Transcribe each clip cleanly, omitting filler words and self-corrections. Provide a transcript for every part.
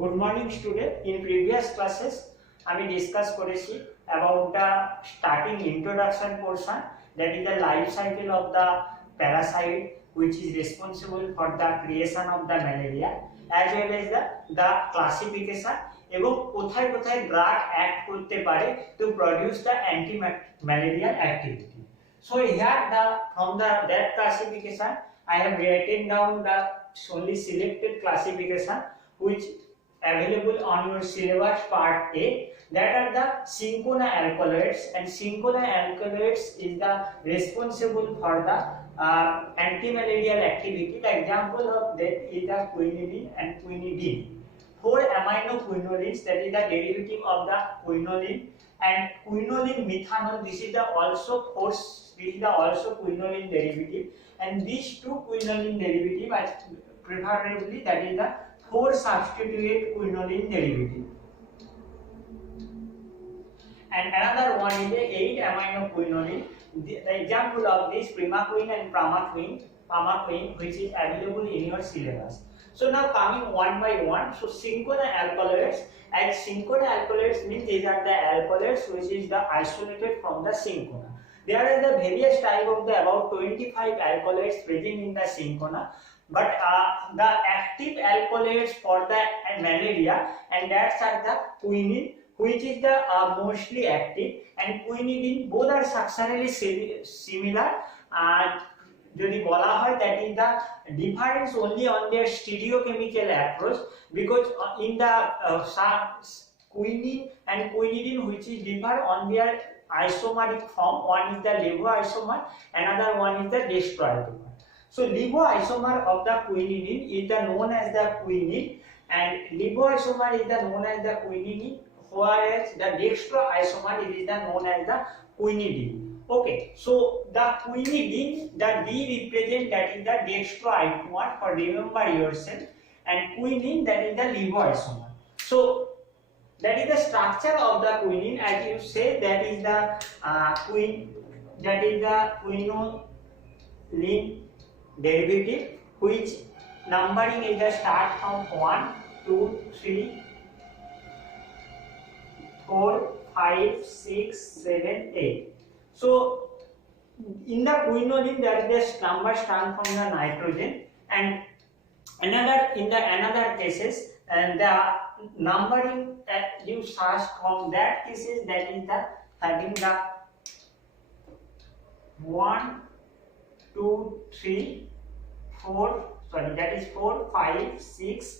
Good morning student. In previous classes আমি discuss করেছি about the starting introduction portion, that is the life cycle of the parasite which is responsible for the creation of the malaria, as well as the classification এবং কোথায় কোথায় drug act করতে পারে to produce the anti malarial activity. So here from that classification I have written down the only selected classification which available on your syllabus part A, that are the cinchona alkaloids, and cinchona alkaloids is the responsible for the antimalarial activity. The example of that is the quinidine and quinidine. 4 aminoquinolines, that is the derivative of the quinoline, and quinoline methanol, this is the also quinoline derivative, and these two quinoline derivative are preferably that is the 4 substituted quinoline derivative, and another one is the 8 aminoquinoline. The example of this primaquine and pamaquine, which is available in your syllabus. So now coming one by one, so cinchona alkaloids, and cinchona alkaloids means these are the alkaloids which is the isolated from the cinchona. There are the various type of the about 25 alkaloids present in the cinchona, but the active alkaloids for the malaria, and that's are the quinine, which is the mostly active, and quinidine, both are structurally similar. যদি বলা হয় that is the difference only on their stereochemical approach, because in the quinine and quinidine which is differ on their isomeric form, one is the levoisomer, another one is the dextroisomer. So levoisomer of the quinidine is the known as the quinine, and levoisomer is the known as the quinidine, whereas the dextroisomer is the known as the quinidine. Okay, so the quinidine, the D represent that is the dextroisomer, for remember yourself, and quinine, that is the levoisomer. So that is the structure of the quinine, as you say, that is the quinoline derivative, which numbering is the start from 1, 2, 3, 4, 5, 6, 7, 8. So in the quinoline there is this number start from the nitrogen, and another cases, and the numbering that you search from that cases, that is the having the 1, 2, 3, 4, sorry, that is 4, 5, 6,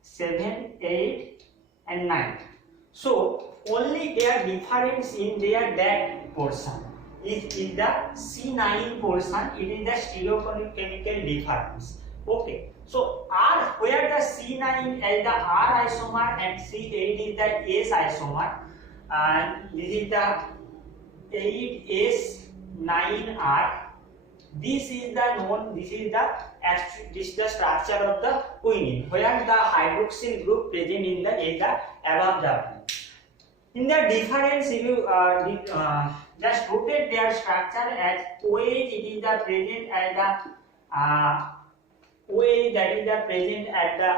7, 8 and 9. So only their difference in their that portion is in the C9 portion, it is the stereochemical difference. Okay, so where the C9 is the R isomer and C8 is the S isomer, and this is the 8S9R. This is the structure of the quinine, where the hydroxyl group present in the above the plane. In the difference, if you just rotate their structure as OH, it is the present at the OH, that is the present at the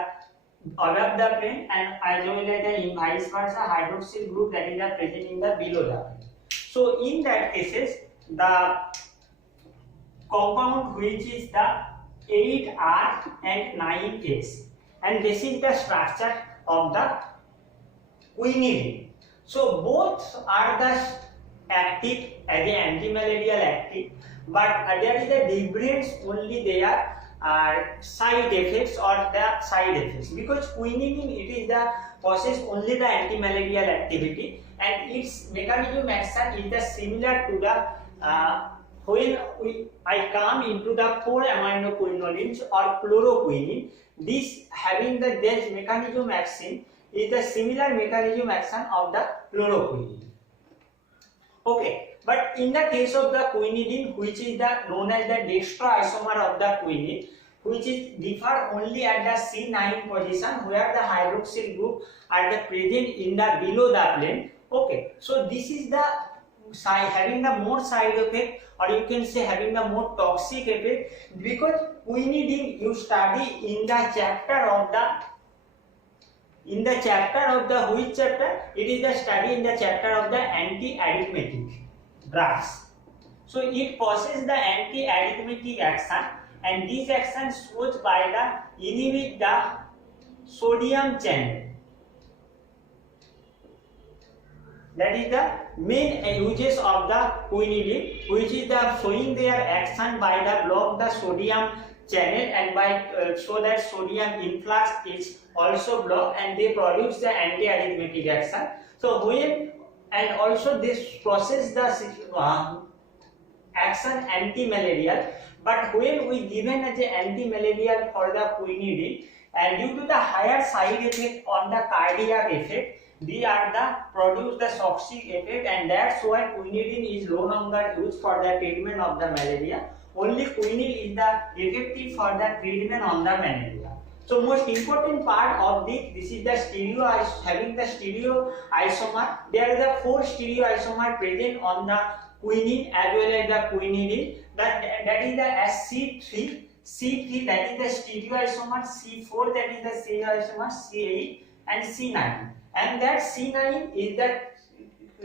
above the plane, and as well as the in vice versa hydroxyl group, that is the present in the below the plane. So in that cases, the compound which is the 8R and 9S, and this is the structure of the quinine. So both are the active as the antimalarial active, but there is a difference only their side effects or the side effects, because quinine, it is the possess only the antimalarial activity, and its mechanism action is the similar to the when I come into the 4 aminoquinolines or chloroquine, this having the this mechanism action is the similar mechanism action of the chloroquine. Okay, but in the case of the quinidine, which is the known as the dextroisomer of the quinine, which is differ only at the C9 position, where the hydroxyl group are the present in the below the plane. Okay, so this is the having the more side effect, or you can say having the more toxic effect, because quinidine you study in the chapter of the in the chapter of the which chapter? It is the study in the chapter of the anti-arithmetic drugs. So it causes the anti-arithmetic action, and this action shows by the inhibit the sodium channel. That is the main uses of the quinine, which is the showing their action by the block the sodium channel, and by so that sodium influx is also blocked, and they produce the anti-arithmetic action. So when, and also this process the action anti-malarial, but when we given as a anti-malarial for the quinine, and due to the higher side effect on the cardiac effect, they are the produce the toxic effect, and that's why quinine is no longer used for the treatment of the malaria. Only quinine is the effective for the treatment on the malaria. So most important part of this is the stereo, having the stereoisomer. There are the 4 stereoisomer present on the quinine as well as the quinine. That is the C3, that is the stereoisomer, C4, that is the stereoisomer, C8 and C9. And that C9 is the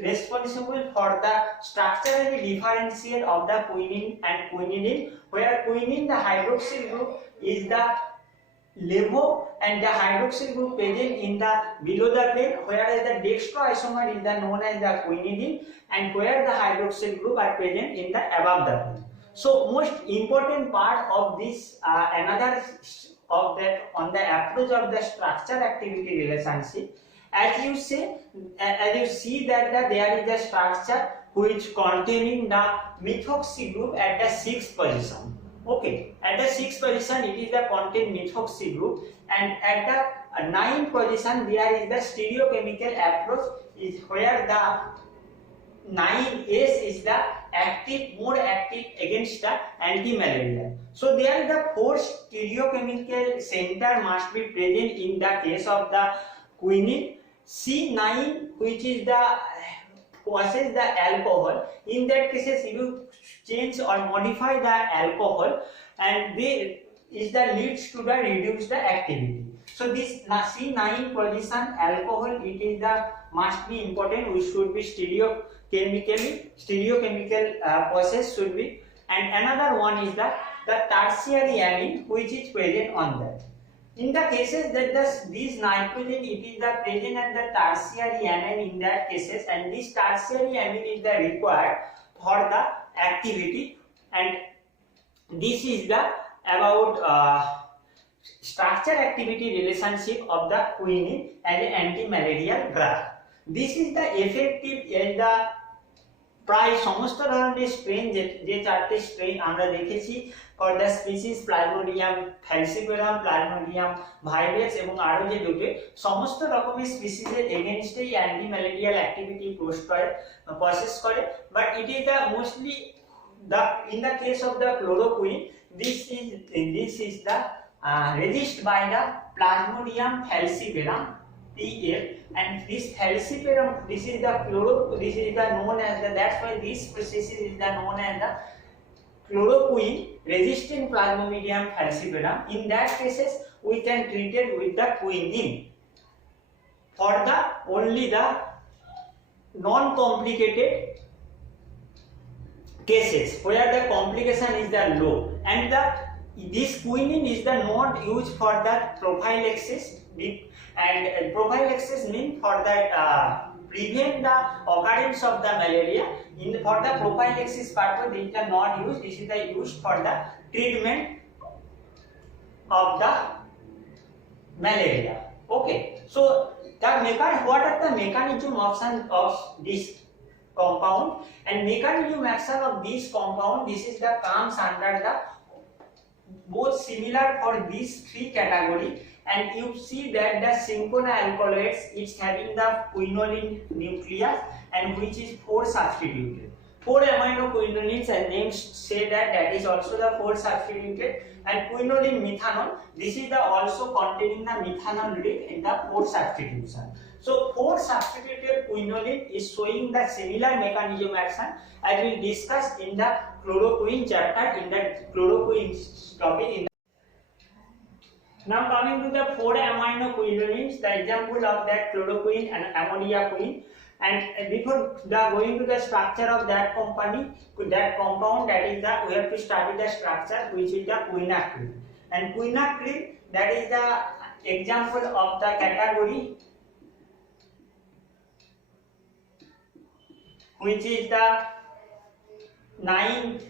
responsible for the structural differentiate of the quinine and quinine, where quinine the hydroxyl group is the LEVO, and the hydroxyl group present in the below the plane, whereas the dextroisomer is the known as the quinine, and where the hydroxyl group are present in the above the plane. So most important part of this another of that on the approach of the structure activity relationship, as you see that there is a structure which containing the methoxy group at the 6th position. Okay, at the 6th position it is the contain methoxy group, and at the 9th position there is the stereochemical approach, is where the 9S is the more active against the anti-malarial. So there is the 4 stereochemical center must be present in the case of the quinine. C9, which is the causes the alcohol. In that cases, if you change or modify the alcohol, and they is the leads to the reduce the activity. So this C9 position alcohol, it is the must be important. We should be stereochemical process should be. And another one is the tertiary amine, which is present on that. In the cases that these nitrogen, it is the present and the tertiary amine in that cases, and this tertiary amine is the required for the activity, and this is the about structure activity relationship of the quinine as an anti-malarial drug. This is the effective as the প্রায় সমস্ত ধরনের strain যে 4টি strain আমরা দেখেছি for the species plasmodium falciparum, plasmodium virus এবং আরো যে দুটো সমস্ত রকমের স্পিসিসের এগেইনস্টেই অ্যান্টি ম্যালেরিয়াল অ্যাক্টিভিটি প্রসেস করে, but it is the mostly the in the case of the chloroquine, this is the resist by the plasmodium falciparum PL, and this falciparum, this is the known as the, that's why this species is the known as the chloroquine resistant plasmodium falciparum. In that cases we can treat it with the quinine for the only the non complicated cases where the complication is the low, and this quinine is the not used for the prophylaxis, and prophylaxis means for that prevent the occurrence of the malaria. For the prophylaxis purpose it is not used. This is the used for the treatment of the malaria. Okay, so what are the mechanism of this compound, and mechanism action of this compound, this is the comes under the both similar for these 3 category, and you see that the cinchona alkaloids is having the quinoline nucleus, and which is 4 substituted. 4 amino quinolines, and names say that is also the 4 substituted, and quinoline methanol, this is the also containing the methanol ring in the 4 substitution. So 4 substituted quinoline is showing the similar mechanism action as we discussed in the chloroquine chapter, in the chloroquine topic. Now coming to the 4 amino quinolines, the example of that chloroquine and ammonia quine. And before going to the structure of that compound, that is the we have to study the structure, which is the quinacridine. And quinacridine, that is the example of the category which is the 9th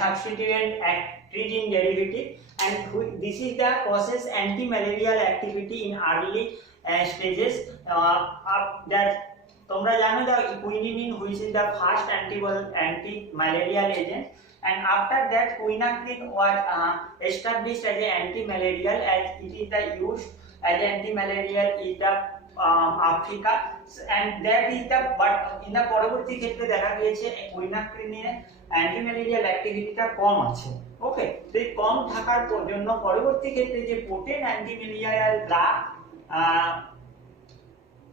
substituent acridine derivative, and this is the process anti-malarial activity in early stages of that. তোমরা জানো the quinine, which is the first anti-malarial agent, and after that quinacridine was established as an anti-malarial, as it is the used as anti-malarial in the Africa, and that is the but in the পরবর্তী ক্ষেত্রে দেখা গিয়েছে quinacridine anti-malarial অ্যাক্টিভিটিটা কম আছে। ওকে, তো এই কম থাকার জন্য পরবর্তী ক্ষেত্রে যে পোটেন্ট অ্যান্টি-ম্যালেরিয়াল ড্রাগ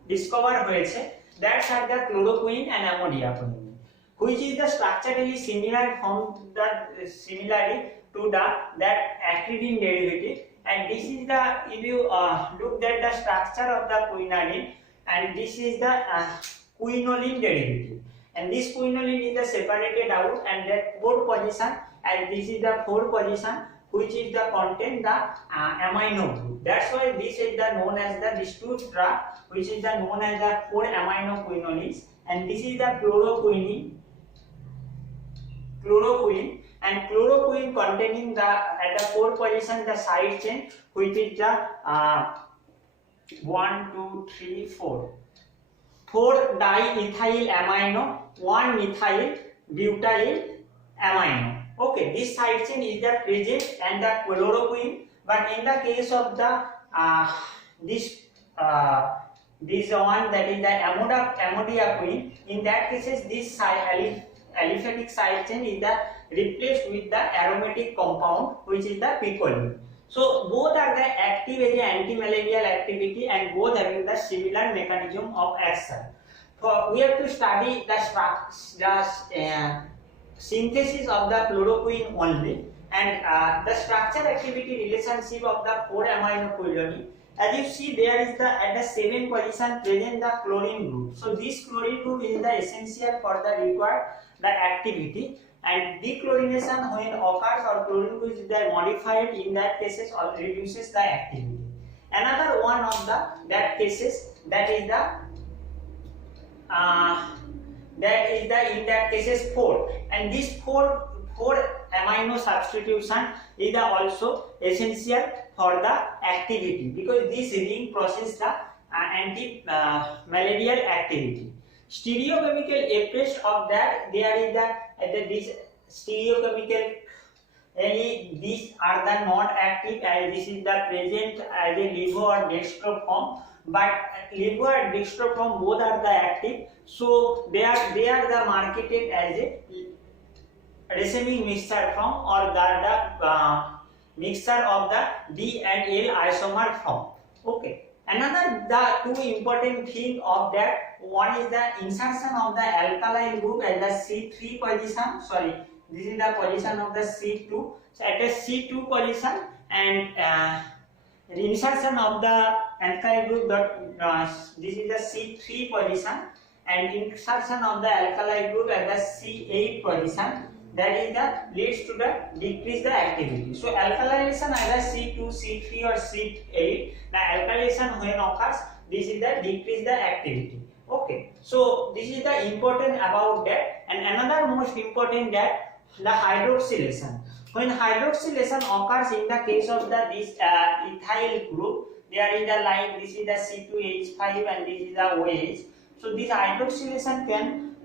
ডিসকভার হয়েছে, that's are the chloroquine and ammonia quine, which is the structurally similar similarly to that acridine derivative. And this is the, if you look at the structure of the quinine, and this is the quinoline derivative, and this quinoline is the separated out, and that 4 position, and this is the 4 position which is the contain the amino group. That's why this is the known as the distinct drug, which is the known as the 4 amino quinolines, and this is the chloroquine, and chloroquine containing the at the 4 position the side chain, which is the 1 2 3 4 diethyl amino, 1 methyl butyl amino. Okay, this side chain is the present and the chloroquine, but in the case of the this one, that is the ammonia quine, in that cases this aliphatic side chain is the replaced with the aromatic compound, which is the picoline. So both are the active as anti-malarial activity, and both having the similar mechanism of action. For we have to study the synthesis of the chloroquine only, and the structure activity relationship of the 4 amino quinolines. As you see, there is the at the 7 position present the chlorine group. So this chlorine group is the essential for the required the activity, and dechlorination when occurs or chlorine group is modified, in that cases or reduces the activity. Another one of the that cases, that is the in that cases 4, and this 4 amino substitution is also essential for the activity, because this ring process the anti-malarial activity. Stereochemical effects of that, there is this stereochemical, these are the not active, as this is the present as a levo or dextro form, but levo and dextro form both are the active, so they are the marketed as a racemic mixture form, or the mixture of the D and L isomer form. Okay, another the 2 important thing of that, one is the insertion of the alkyl group at the C3 position, sorry, this is the position of the C2, so at a C2 position, and insertion of the alkyl group this is the C3 position, and insertion of the alkyl group at the C8 position, that is the leads to the decrease the activity. So alkylation either C2, C3 or C8. The alkylation when occurs, this is the decrease the activity. Okay, so this is the important about that, and another most important that the hydroxylation. When hydroxylation occurs in the case of the this ethyl group, there is the like this is the C2H5 and this is the OH. So this hydroxylation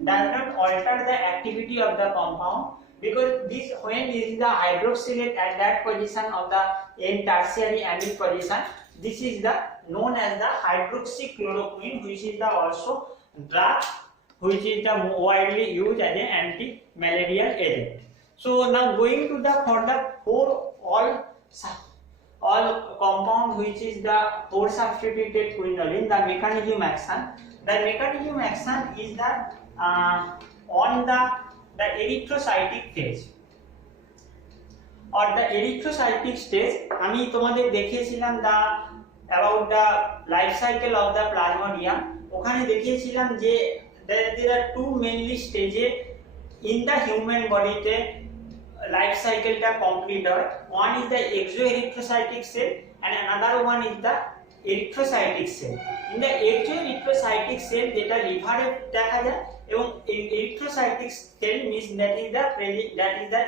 does not alter the activity of the compound, because this when this is the hydroxylate at that position of the N tertiary amide position, this is the known as the hydroxychloroquine, which is the also drug which is the widely used as an anti-malarial agent. So now going to the for the all compound which is the 4 substituted quinoline, the mechanism action. The mechanism action is that on the erythrocytic phase. or the erythrocytic stage, আমি তোমাদের দেখিয়েছিলাম about the life cycle of the plasmodium, ওখানে দেখিয়েছিলাম যে there are two mainly stages in the human body তে life cycle টা complete হয়. One is the exoerythrocytic cell and another one is the erythrocytic cell. In the exoerythrocytic cell যেটা লিভারে দেখা যায় এবং erythrocytic cell means that is the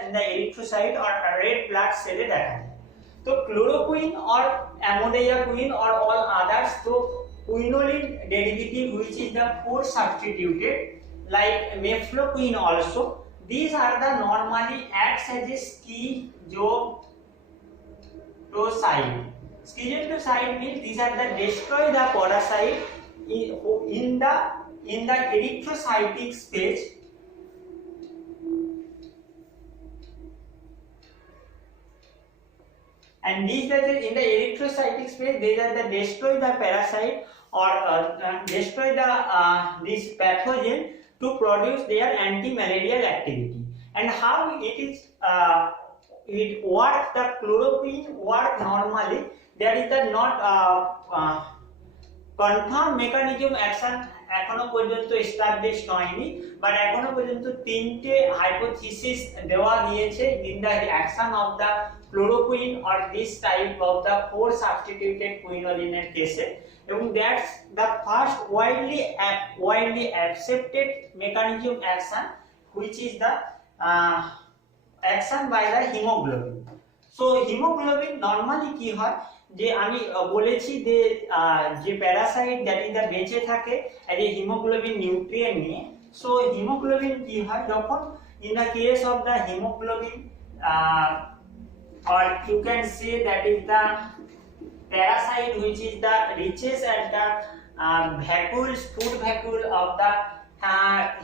in the erythrocyte or red blood cell এ দেখা যায়. তো chloroquine or amodiaquine or all others, so quinoline derivative which is the 4 substituted like mefloquine also, these are the normally acts as a schizotocide. Schizotocide means these are the destroy the parasite in the erythrocytic space, and these are the in the erythrocytic space, these are the destroy the parasite or destroy the this pathogen to produce their antimalarial activity. And how it is it work, the chloroquine work normally, there is the not confirmed mechanism action এখনো পর্যন্ত established হয়নি, but এখনো পর্যন্ত তিনটে hypothesis দেওয়া গিয়েছে in the action of the chloroquine or this type of the 4 substituted quinoline এর কেসে, এবং that's the first widely accepted mechanism action which is the action by the hemoglobin. So hemoglobin normally কি হয় যে আমি বলেছি যে প্যারাসাইট দ্যাট ইজ দা বেঁচে থাকে এজ এ হিমোগ্লোবিন নিউট্রিয়েন্ট নিয়ে. সো হিমোগ্লোবিন কি হয় যখন in the case of the haemoglobin or you can say that is the parasite which is the richest at the vacuoles, food vacuole of the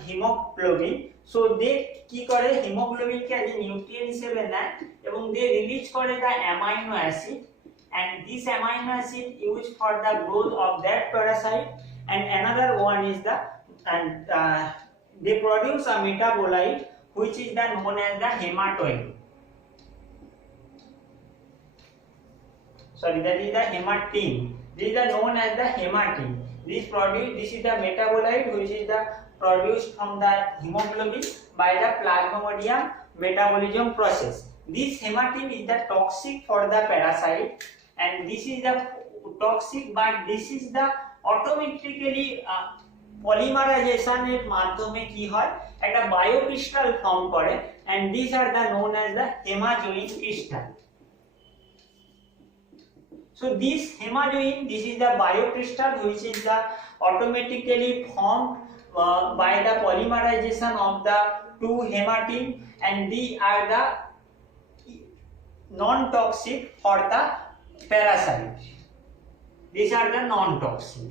hemoglobin. So they কি করে haemoglobin K as a nutrient হিসেবে নেয় এবং they release করে the amino acid, and this amino acid used for the growth of that parasite, and another one is the they produce a metabolite which is the known as the hematoid. Sorry, that is the hematine. This is the known as the hematine. This is the metabolite which is the produced from the hemoglobin by the plasmodium metabolism process. This hematine is the toxic for the parasite, and this is the toxic, but this is the automatically polymerization এর মাধ্যমে কি হয় একটা বায়োক্রিস্টাল form করে, and these are the known as the hemajoin crystal. So this hemajoin, this is the biocrystal which is the automatically formed by the polymerization of the two hematine, and these are the non-toxic for the parasite. These are the non-toxic,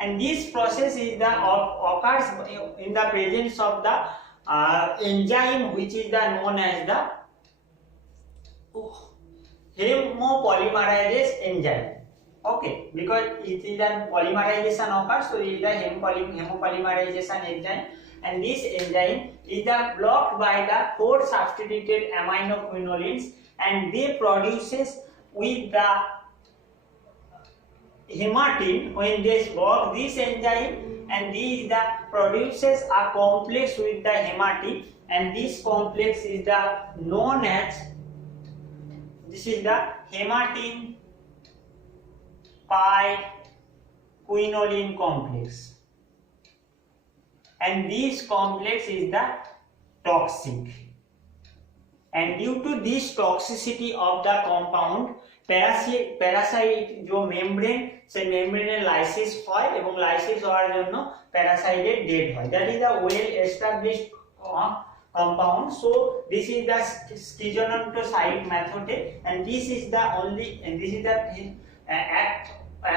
and this process is the occurs in the presence of the enzyme which is the known as the hemopolymerization enzyme. Okay, because it is a polymerization occurs, so it is the hemopolymerization enzyme, and this enzyme is blocked by the 4 substituted aminoquinolines, and they produces with the hematine. When they block this enzyme, and these the produces a complex with the hematine, and this complex is the known as, this is the hematine pi quinoline complex, and this complex is the toxic, and due to this toxicity of the compound parasite जो membrane से membrane lysis হয় এবং lysis হওয়ার জন্য parasite dead হয়. That is a well established compound. So this is the schizonontocide method, and this is the only, and this is the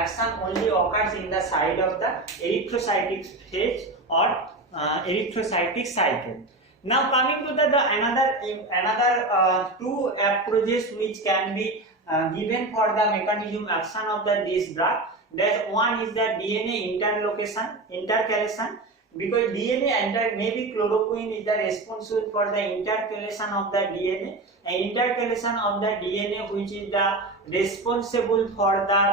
action only occurs in the side of the erythrocytic phase or erythrocytic cycle. Now coming to the another two approaches which can be given for the mechanism action of this drug. That one is the DNA intercalation. because DNA enter, maybe chloroquine is the responsible for the intercalation of the DNA, and intercalation of the DNA which is the responsible for the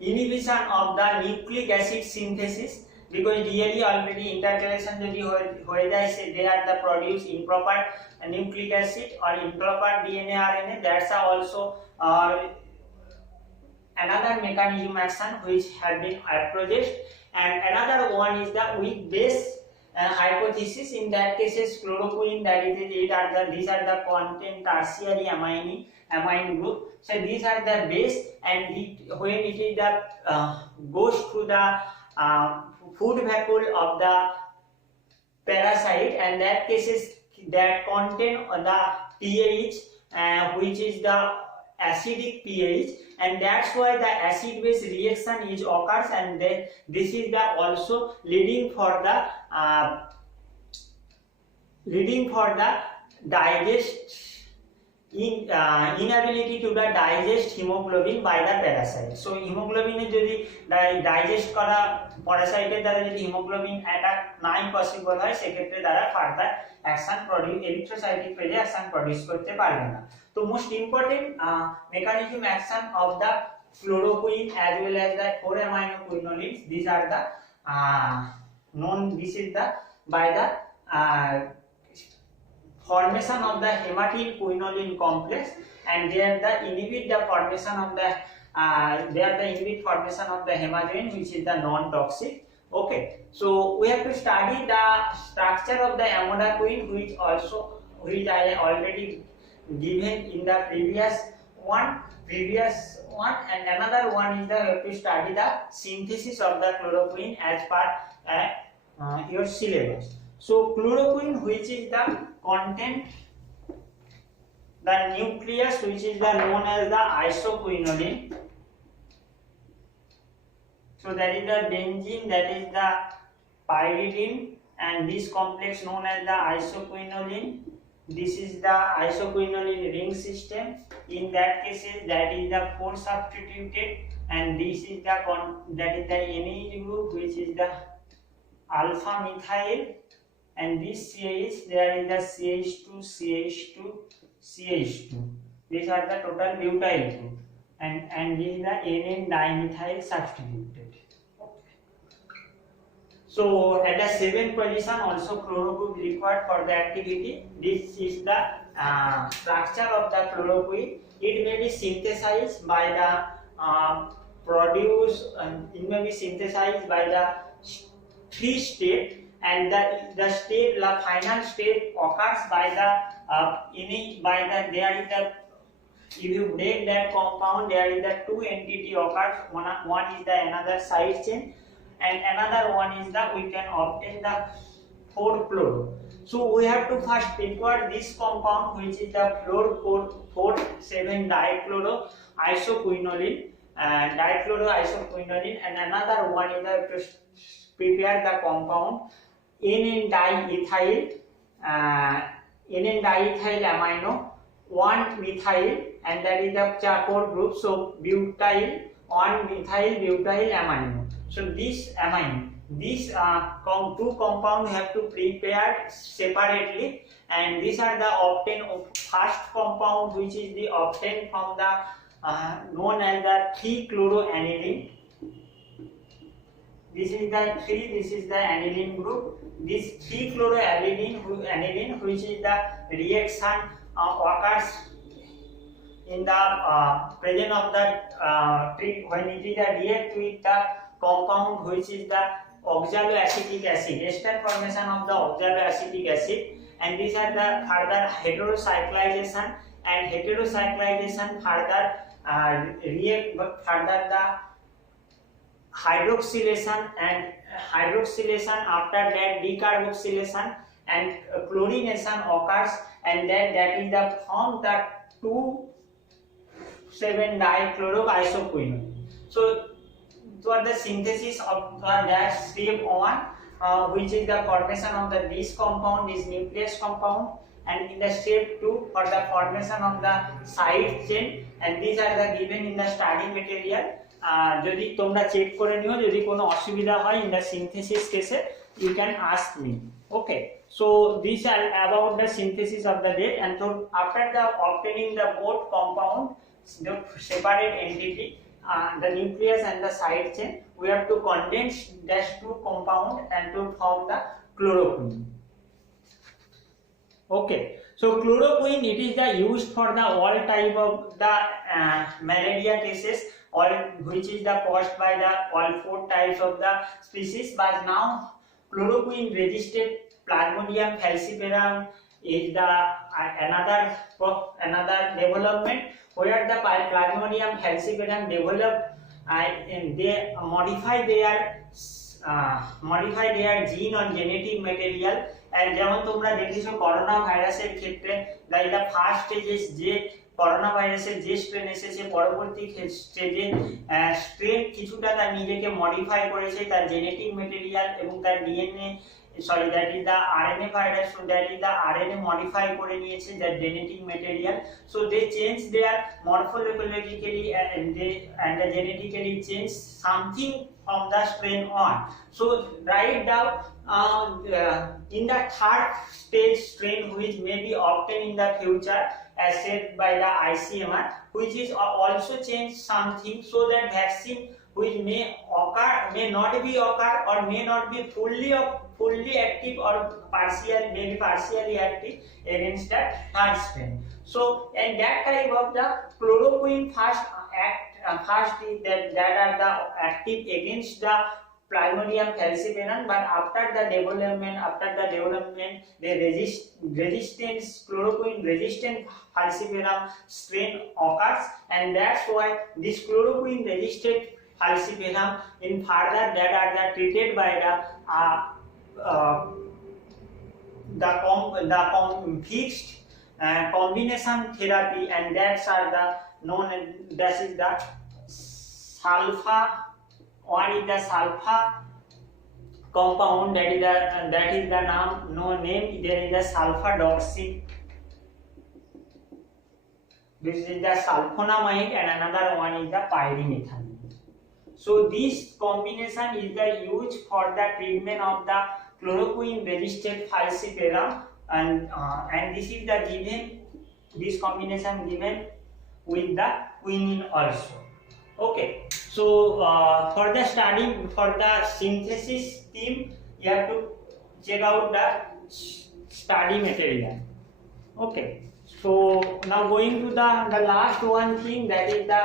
inhibition of the nucleic acid synthesis, because DNA already intercalation যদি হয়ে যায় they are the produce improper nucleic acid or improper DNA RNA. That's also another mechanism action which have been approached. And another one is the weak base hypothesis. In that cases chloroquine, that is these are the content tertiary amine group. So these are the base, and when it is the goes through the food vacuole of the parasite, and that cases that contain the pH which is the acidic pH, and that's why the acid base reaction is occurs, and then this is the also leading for the inability to the digest hemoglobin by the parasite. So hemoglobin যদি digest করা প্যারাসাইটের দ্বারা যদি haemoglobin attack নাই possible হয়, সেক্ষেত্রে তারা further action produce erythrocytic ফেজে action produce করতে পারবে না। তো most important mechanism action of the chloroquine as well as the 4-aminoquinolines, these are the known, this is the by the formation of the hematin quinoline complex, and they are the inhibit the formation of the hematin which is the non-toxic. Okay, so we have to study the structure of the aminoquin which I already given in the previous one, and another one is the we have to study the synthesis of the chloroquine as per your syllabus. So chloroquine, which is the content the nucleus which is the known as the isoquinoline. So that is the benzene, that is the pyridine, and this complex known as the isoquinoline. This is the isoquinoline ring system. In that cases that is the 4 substituted, and this is the that is the NH group which is the alpha methyl, and this CH, there is the CH2, CH2, CH2. These are the total butyl group, and this is the NN dimethyl substituted. So at the 7th position also chloroquine required for the activity. This is the structure of the chloroquine. It may be synthesized by the it may be synthesized by the 3 steps, and the final step occurs by the there is the, if you break that compound, there is the 2 entity occurs. One is the another side chain, and another one is the we can obtain the 4-fluoro. So we have to first prepare this compound which is the 4,7-dichloro isoquinoline, and another one is to prepare the compound NN-diethyl amino 1-methyl, and that is the charcoal group. So butyl 1-methyl butyl amino. So this amino, these 2 compounds have to prepare separately, and these are the obtained first compound which is the obtained from the known as the 3-chloroaniline. This is the 3, this is the aniline group. This 3-chloroaniline which is the reaction occurs in the presence of the when it is react with the compound which is the oxaloacetic acid, ester formation of the oxaloacetic acid, and these are the further heterocyclization, and heterocyclization further react further the hydroxylation, and hydroxylation after that decarboxylation, and chlorination occurs, and that is the form that 2,7-dichloroisoquinoline. So for the synthesis of that step 1, which is the formation of this compound, this nucleus compound, and in the step 2 for the formation of the side chain, and these are the given in the study material. যদি তোমরা check করে নিও, যদি কোনো অসুবিধা হয় in the synthesis কেসে you can ask me. Okay, so these are about the synthesis of the date, and so after the obtaining the both compound, the separate entity, the nucleus and the side chain, we have to condense these two compound and to form the chloroquine. Okay, so chloroquine, it is the used for the all type of the malaria cases, all which is the caused by the all 4 types of the species. But now chloroquine resistant Plasmodium falciparum is the another development where the Plasmodium falciparum develop and they modify their gene on genetic material. And যেমন তোমরা দেখেছো corona ভাইরাসের ক্ষেত্রে the first স্টেজে যে corona ভাইরাসের যে strain এসেছে, পরবর্তী স্টেজে স্ট্রেন কিছুটা তার নিজেকে মডিফাই করেছে, তার জেনেটিক মেটেরিয়াল এবং তার DNA that is the RNA virus, so that is the RNA modify করে নিয়েছে that genetic material, so they change their morphologically and the genetically change something from the strain on. So right now in the third stage strain which may be obtained in the future as said by the ICMR, which is also change something so that vaccine which may occur, may not be occur, or may not be fully active or partially active against the third strain. So and that type of the chloroquine first is that are the active against the Plasmodium falciparum, but after the development the resistance chloroquine resistant falciparum strain occurs, and that's why this chloroquine resistant falciparum in further that are the treated by the fixed combination therapy, and that's are the known as that is the sulfa. One is the sulfa compound, that is the name. There is the sulfa doxy. This is the sulfonamide, and another one is the pyrimethamine. So this combination is the used for the treatment of the chloroquine resistant falciparum, and this is the given, this combination given with the quinine also. Okay, so for the study, for the synthesis theme, you have to check out the study material. Okay, so now going to the last one thing, that is the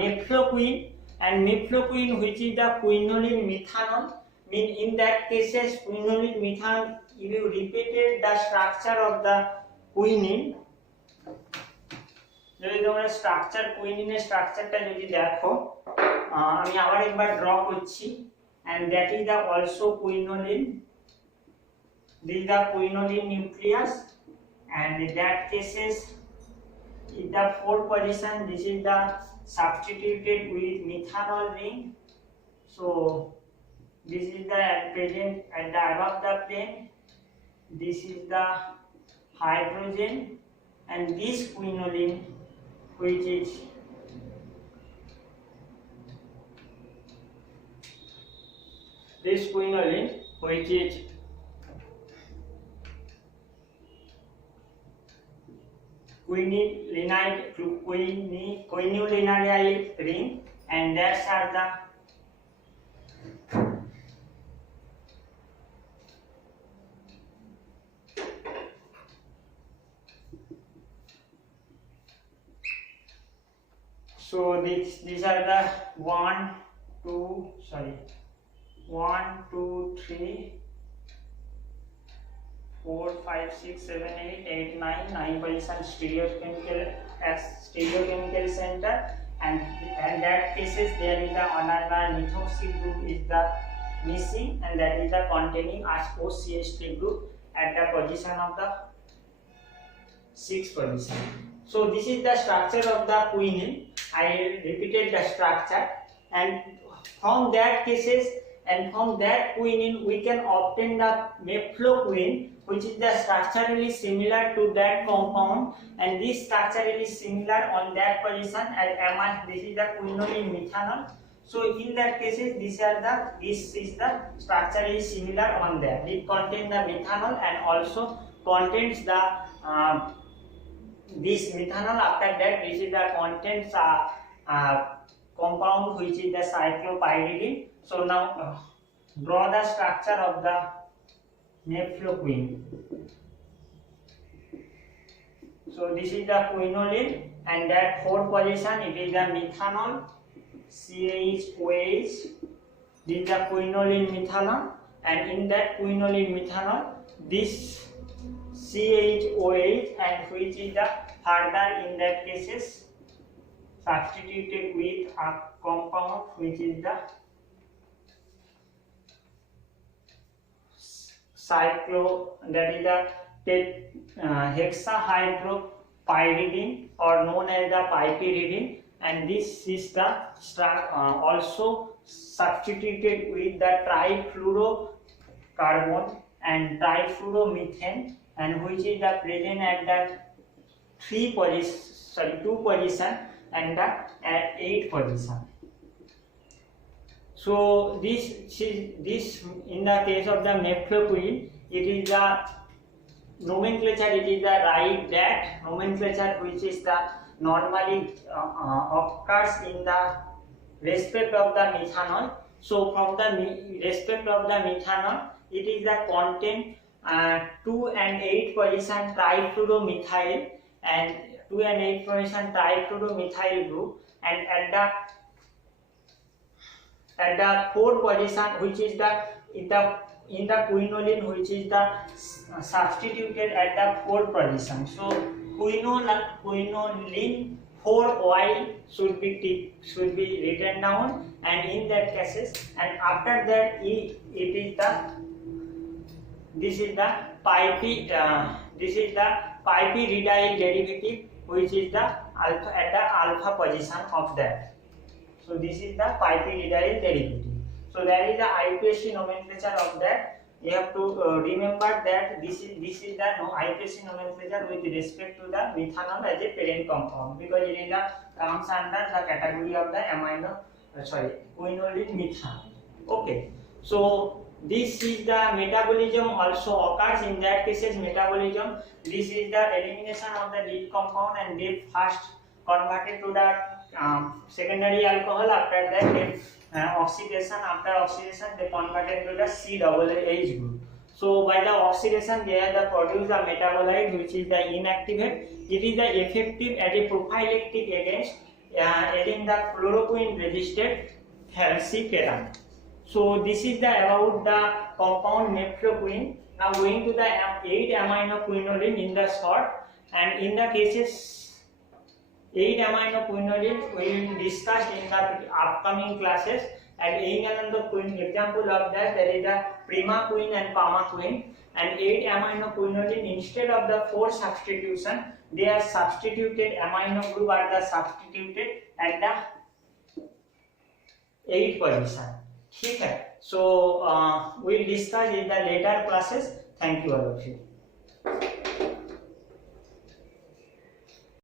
mefloquine. And mefloquine, which is the quinoline methanol, mean in that cases quinoline methanol, if you repeated the structure of the quinine, যদি তোমরা structure কুইনিনের স্ট্রাকচারটা যদি দেখো, আমি আবার একবার draw করছি, and that is the also quinoline, this is the quinoline nucleus, and in that cases in the 4th position this is the substituted with methanol ring. So this is the present at the above the plane, this is the hydrogen, and this quinoline which is quinolinide ring, and that's are the so these are the 1 2 3 4 5 6 7 8 9 position stereochemical center, and that cases there is the another methoxy group is the missing, and that is the containing OCH3 group at the position of the 6th position. So this is the structure of the quinine. I repeated the structure, and from that cases and from that quinine we can obtain the mefloquine, which is the structurally similar to that compound, and this structurally similar on that position as amine. This is the quinoline methanol. So in that cases, this is the structurally similar on that. It contains the methanol and also contains the this methanol. After that, this is the contents compound which is the cyclopyridine. So now draw the structure of the mefloquine. So this is the quinoline, and that fourth position it is the methanol, CH-OH. This is the quinoline methanol, and in that quinoline methanol, this CH-OH, and which is the further in that cases substituted with a compound which is the that is the hexahydropyridine, or known as the piperidine, and this is the also substituted with the trifluorocarbon and trifluoromethane, and which is the present at the 2 position and the at 8 position. So this in the case of the mefloquine, it is the nomenclature, it is the right that nomenclature which is the normally occurs in the respect of the methanol. So from the respect of the methanol, it is the content 2 and 8 position trifluoromethyl and 2 and 8 position trifluoromethyl group, and at the 4th position, which is the in the quinoline, which is the substituted at the 4th position. So quinoline 4-oil should be written down, and in that cases, and after that this is the piperidine derivative, which is the alpha at the alpha position of that. So this is the piperidine derivative. So that is the IUPAC nomenclature of that. You have to remember that this is the IUPAC nomenclature with respect to the methanol as a parent compound, because it is comes under the category of the quinoline methanol. Okay. So this is the metabolism also occurs in that cases metabolism. This is the elimination of the lead compound, and they first converted to the secondary alcohol. After that, they oxidation. After oxidation, they converted to the COOH group. So by the oxidation, they have produced a metabolite which is the inactivate. It is the effective as a prophylactic against the chloroquine resistant falciparum. So this is the about the compound mefloquine. Now going to the 8-aminoquinoline in the short, and in the cases 8-aminoquinoline we will discuss in the upcoming classes. And another example of that, there is the primaquine and pamaquine. And 8-aminoquinoline, instead of the 4 substitution, they are substituted amino group are the substituted at the 8 position. ठीक है, so we'll discuss in the later classes. Thank you all of you.